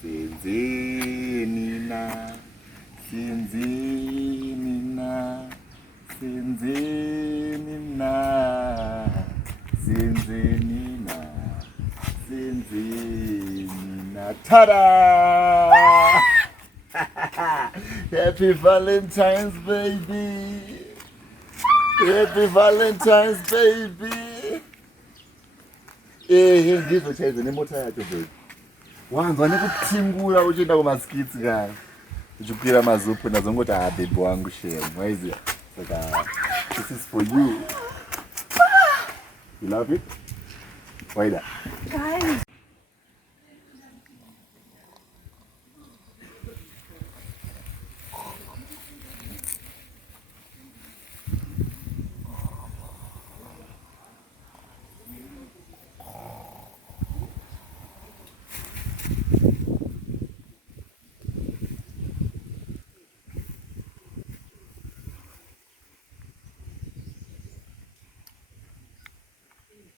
Sinzinina, sinzinina, sinzinina, sinzinina, sinzinina. Ta-da! Happy Valentine's, baby. Happy Valentine's, baby. Ngizochayeza nemota yacho baby. Wanzwa nekutingura uchienda kumaskits kana. Uchikwira mazupu nazongoti baby wangu share. Waiziya. Saka this is for you. You love it? Why that? Guys.